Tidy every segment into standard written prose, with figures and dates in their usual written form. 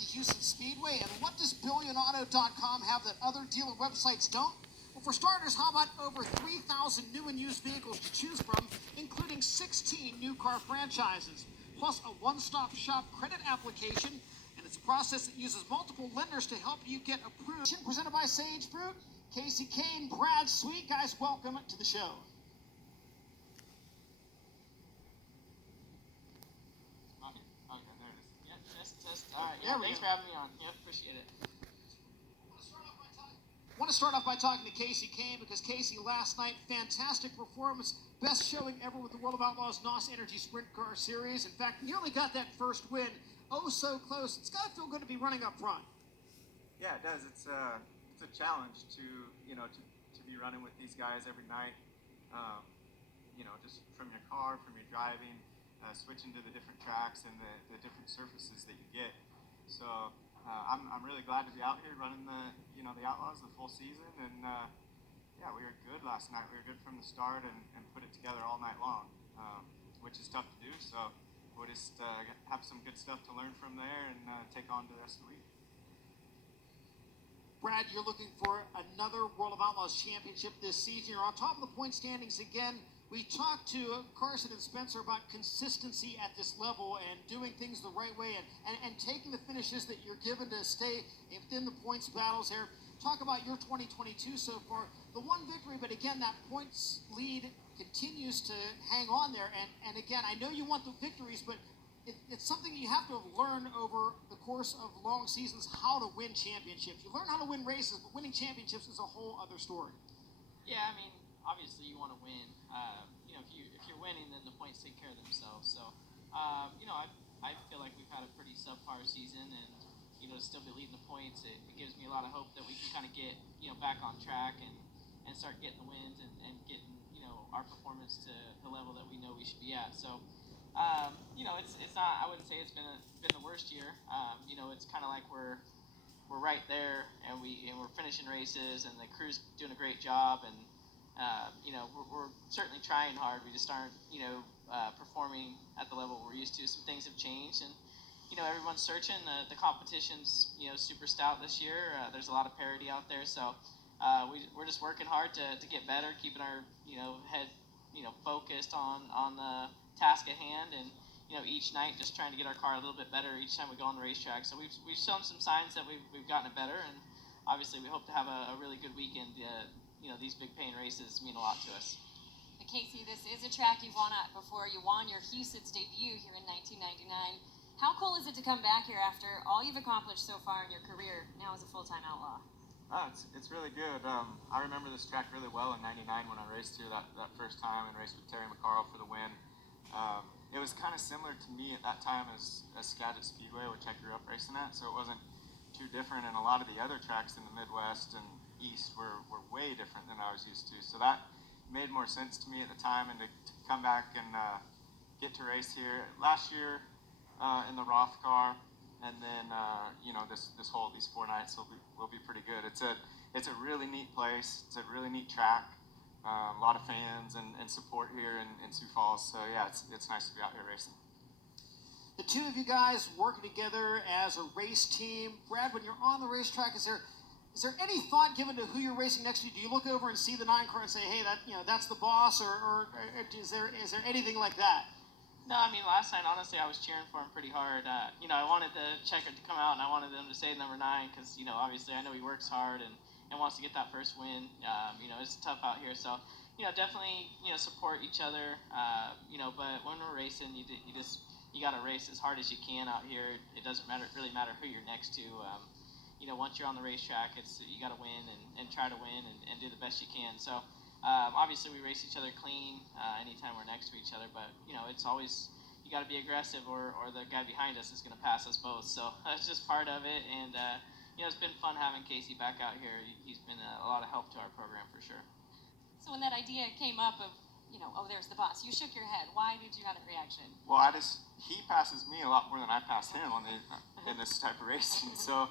the Houston Speedway, and what does BillionAuto.com have that other dealer websites don't? Well, for starters, how about over 3,000 new and used vehicles to choose from, including 16 new car franchises, plus a one-stop shop credit application, and it's a process that uses multiple lenders to help you get approved. Presented by Sage Fruit, Kasey, Kahne, Brad, Sweet. Guys, welcome to the show. All right, yeah, thanks for having me on. Yep, appreciate it. I want to start off by talking to Kasey Kahne, because Kasey, last night, fantastic performance, best showing ever with the World of Outlaws NOS Energy Sprint Car Series. In fact, nearly got that first win. Oh, so close. It's got to feel good to be running up front. Yeah, it does. It's a challenge to be running with these guys every night. Just from your car, from your driving, switching to the different tracks and the different surfaces that you get. So I'm really glad to be out here running the Outlaws the full season, and yeah, we were good last night. We were good from the start and put it together all night long, which is tough to do. So we'll just have some good stuff to learn from there and take on to the rest of the week. Brad, you're looking for another World of Outlaws championship this season. You're on top of the point standings again. We talked to Carson and Spencer about consistency at this level and doing things the right way and taking the finishes that you're given to stay within the points battles here. Talk about your 2022 so far. The one victory, but again, that points lead continues to hang on there. And again, I know you want the victories, but it's something you have to have learned over the course of long seasons, how to win championships. You learn how to win races, but winning championships is a whole other story. Yeah, I mean, obviously you want to win. If you're winning, then the points take care of themselves. So, I feel like we've had a pretty subpar season, and to still be leading the points, it gives me a lot of hope that we can kind of get back on track and start getting the wins and getting our performance to the level that we know we should be at. So, it's not. I wouldn't say it's been the worst year. It's kind of like we're right there, and we're finishing races, and the crew's doing a great job, and we're certainly trying hard. We just aren't performing at the level we're used to. Some things have changed, and everyone's searching. The competition's super stout this year. There's a lot of parity out there, so we're just working hard to get better, keeping our head focused on the task at hand, and each night just trying to get our car a little bit better each time we go on the racetrack. So we've shown some signs that we've gotten it better, and obviously we hope to have a really good weekend. These big paying races mean a lot to us. Kasey, this is a track you've won at before. You won your Husets debut here in 1999. How cool is it to come back here after all you've accomplished so far in your career, now as a full-time outlaw? Oh, it's really good. I remember this track really well in '99 when I raced here that first time and raced with Terry McCarl for the win. It was kind of similar to me at that time as Skagit Speedway, which I grew up racing at, so it wasn't too different, and a lot of the other tracks in the Midwest and East were way different than I was used to. So that made more sense to me at the time, and to come back and get to race here last year in the Roth car, and then these 4 nights will be pretty good. It's a really neat place. It's a really neat track. A lot of fans and support here in Sioux Falls. So yeah, it's nice to be out here racing. The two of you guys working together as a race team. Brad, when you're on the racetrack, is there any thought given to who you're racing next to? Do you look over and see the 9 car and say, hey, that's the boss, or is there anything like that? No, I mean, last night, honestly, I was cheering for him pretty hard. I wanted the checker to come out, and I wanted them to say number 9 because, obviously I know he works hard and wants to get that first win. It's tough out here. So, definitely, support each other. But when we're racing, you got to race as hard as you can out here. It doesn't really matter who you're next to. Once you're on the racetrack, you got to win and try to win and do the best you can. So, obviously we race each other clean anytime we're next to each other, but it's always, you got to be aggressive or the guy behind us is going to pass us both. So that's just part of it, and it's been fun having Kasey back out here. He's been a lot of help to our program for sure. So when that idea came up of oh, there's the boss, you shook your head. Why did you have that reaction? Well, he passes me a lot more than I pass him in this type of racing. So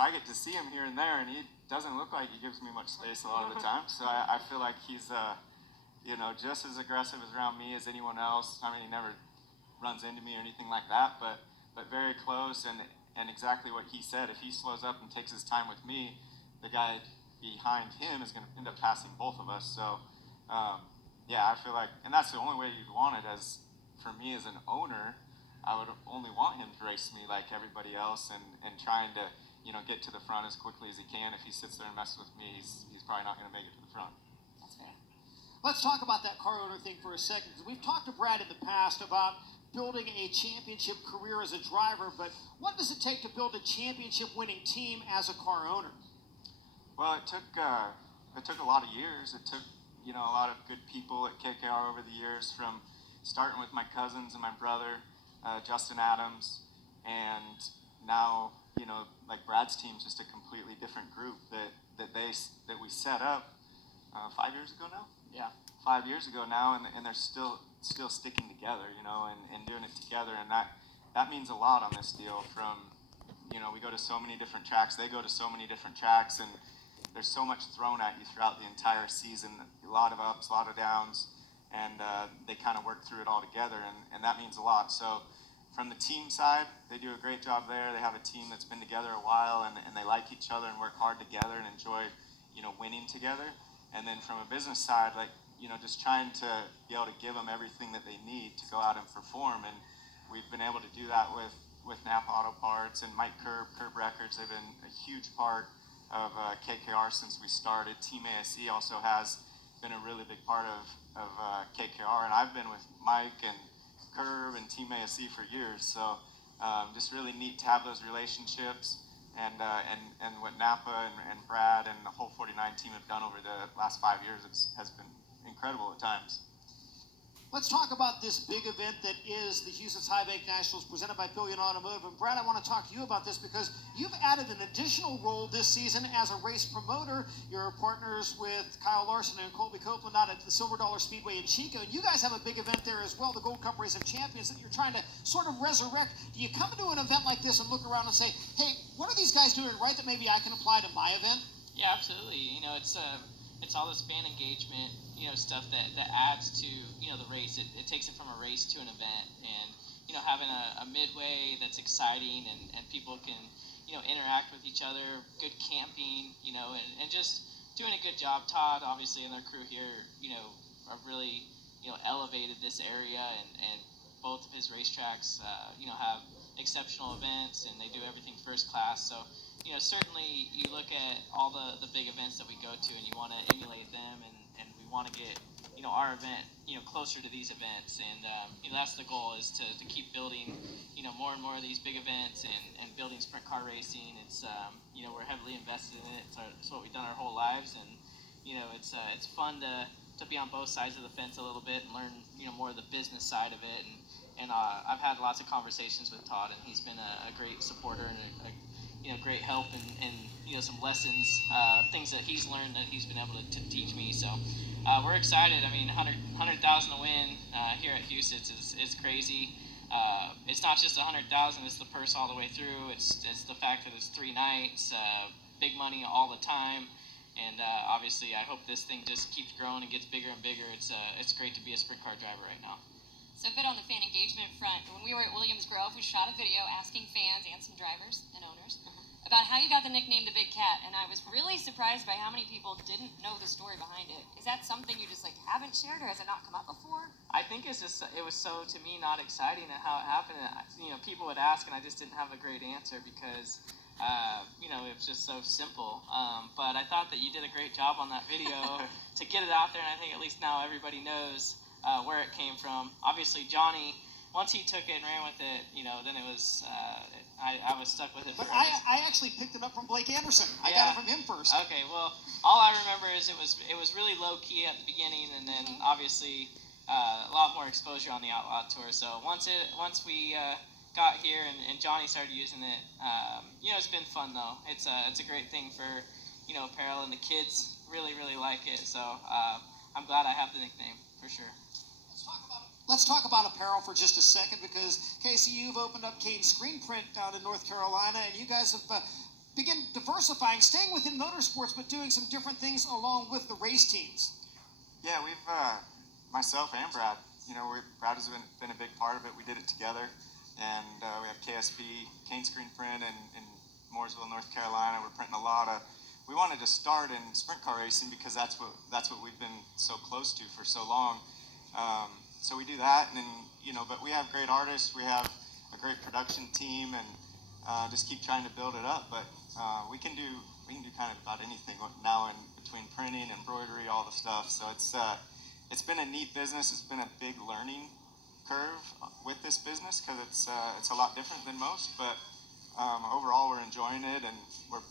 I get to see him here and there, and he doesn't look like he gives me much space a lot of the time. So I feel like he's just as aggressive as around me as anyone else. I mean, he never runs into me or anything like that, but very close. And And exactly what he said, if he slows up and takes his time with me, the guy behind him is going to end up passing both of us. So, yeah, I feel like, and that's the only way you'd want it. As for me as an owner, I would only want him to race me like everybody else, and trying to, get to the front as quickly as he can. If he sits there and messes with me, he's probably not going to make it to the front. That's fair. Let's talk about that car owner thing for a second. We've talked to Brad in the past about building a championship career as a driver, but what does it take to build a championship winning team as a car owner? Well, it took a lot of years. It took a lot of good people at KKR over the years, from starting with my cousins and my brother, Justin Adams, and now like Brad's team's just a completely different group that we set up 5 years ago now. Yeah. 5 years ago now, and they're still sticking together, and doing it together, and that means a lot on this deal. From we go to so many different tracks, they go to so many different tracks, and there's so much thrown at you throughout the entire season. A lot of ups, a lot of downs, and they kind of work through it all together, and that means a lot. So from the team side, they do a great job there. They have a team that's been together a while, and they like each other and work hard together and enjoy winning together. And then from a business side, like just trying to be able to give them everything that they need to go out and perform. And we've been able to do that with Napa Auto Parts and Mike Curb Records. They've been a huge part of KKR since we started. Team ASE also has been a really big part of KKR, and I've been with Mike and Curb and Team ASE for years. So just really neat to have those relationships. And what Napa and Brad and the whole 49 team have done over the last 5 years has been incredible at times. Let's talk about this big event that is the Husets High Bank Nationals presented by Billion Automotive. And Brad, I want to talk to you about this because you've added an additional role this season as a race promoter. You're partners with Kyle Larson and Colby Copeland out at the Silver Dollar Speedway in Chico. And you guys have a big event there as well, the Gold Cup Race of Champions, that you're trying to sort of resurrect. Do you come into an event like this and look around and say, hey, what are these guys doing right that maybe I can apply to my event? Yeah, absolutely. It's all this fan engagement, stuff that adds to, the race. It takes it from a race to an event, and, having a midway that's exciting and people can, interact with each other, good camping, and just doing a good job. Todd, obviously, and their crew here, have really, elevated this area, and both of his racetracks, have exceptional events, and they do everything first class. So, certainly you look at all the big events that we go to, and you want to emulate them, and we want to get, our event, closer to these events. And, that's the goal, is to keep building, more and more of these big events and building sprint car racing. It's, we're heavily invested in it. It's what we've done our whole lives. And, it's fun to be on both sides of the fence a little bit and learn, more of the business side of it. And I've had lots of conversations with Todd, and he's been a great supporter and a great help and some lessons, things that he's learned that he's been able to teach me. So we're excited. I mean, 100,000 to win here at Husets is crazy. It's not just 100,000; it's the purse all the way through. It's the fact that it's 3 nights, big money all the time, and obviously, I hope this thing just keeps growing and gets bigger and bigger. It's great to be a sprint car driver right now. So a bit on the fan engagement front, when we were at Williams Grove, we shot a video asking fans and some drivers and owners about how you got the nickname the Big Cat, and I was really surprised by how many people didn't know the story behind it. Is that something you just haven't shared, or has it not come up before? I think it was so, to me, not exciting at how it happened. People would ask, and I just didn't have a great answer because it was just so simple. But I thought that you did a great job on that video to get it out there, and I think at least now everybody knows where it came from. Obviously, Johnny, once he took it and ran with it, then it was, I was stuck with it. But I actually picked it up from Blake Anderson. I got it from him first. Okay, well, all I remember is it was really low key at the beginning, and then obviously a lot more exposure on the Outlaw Tour. So once we got here and Johnny started using it, it's been fun though. It's a great thing for apparel, and the kids really like it. So I'm glad I have the nickname for sure. Let's talk about apparel for just a second, because Kasey, you've opened up Kane's Screen Print down in North Carolina, and you guys have begun diversifying, staying within motorsports, but doing some different things along with the race teams. Yeah, we've myself and Brad. Brad has been a big part of it. We did it together. and we have KSB, Kahne Screen Print, in Mooresville, North Carolina. We're printing a lot of. We wanted to start in sprint car racing because that's what we've been so close to for so long. So we do that, and then, but we have great artists. We have a great production team, and just keep trying to build it up. But we can do kind of about anything now, in between printing, embroidery, all the stuff. So it's been a neat business. It's been a big learning curve with this business because it's a lot different than most. But overall, we're enjoying it, and we're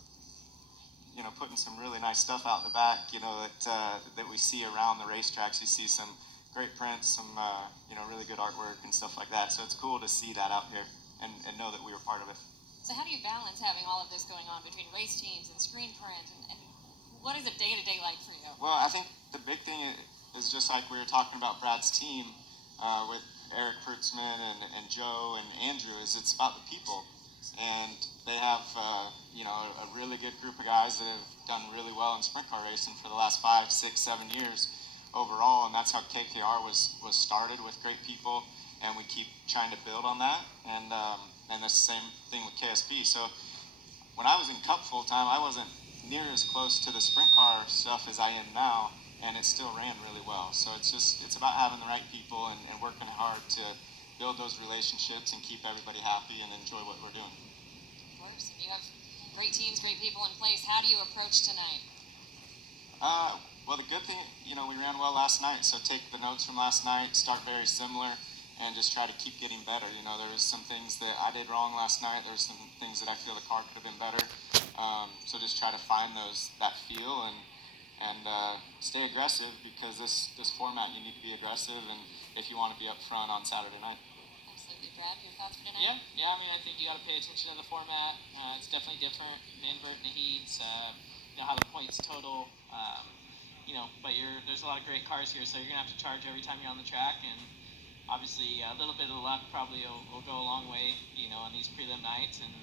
putting some really nice stuff out in the back. That we see around the racetracks. You see some great prints, some really good artwork and stuff like that. So it's cool to see that out here and know that we were part of it. So how do you balance having all of this going on between race teams and screen print, and what is a day-to-day like for you? Well, I think the big thing is just like we were talking about Brad's team with Eric Kurtzman and Joe and Andrew, is it's about the people. And they have a really good group of guys that have done really well in sprint car racing for the last 5, 6, 7 years overall, and that's how KKR was started, with great people, and we keep trying to build on that. And the same thing with KSP. So when I was in Cup full time, I wasn't near as close to the sprint car stuff as I am now, and it still ran really well. So it's about having the right people and working hard to build those relationships and keep everybody happy and enjoy what we're doing. Of course, and you have great teams, great people in place. How do you approach tonight? Well, the good thing, we ran well last night, so take the notes from last night, start very similar, and just try to keep getting better. There was some things that I did wrong last night. There's some things that I feel the car could have been better. So just try to find that feel and stay aggressive, because this format, you need to be aggressive, and if you want to be up front on Saturday night. Absolutely. Brad, your thoughts for tonight? Yeah. I mean, I think you got to pay attention to the format. It's definitely different. The invert and the heats. How the points total. But there's a lot of great cars here, so you're gonna have to charge every time you're on the track, and obviously a little bit of luck probably will go a long way, on these prelim nights, and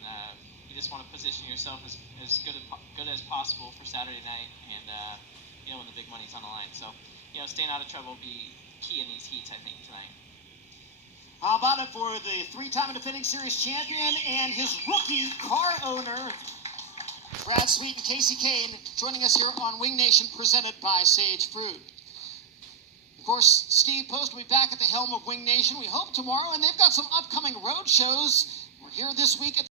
you just want to position yourself as good as possible for Saturday night, and when the big money's on the line. So staying out of trouble will be key in these heats, I think, tonight. How about it for the 3-time defending series champion and his rookie car owner, Brad Sweet and Kasey Kahne, joining us here on Wing Nation, presented by Sage Fruit. Of course, Steve Post will be back at the helm of Wing Nation, we hope tomorrow, and they've got some upcoming road shows. We're here this week at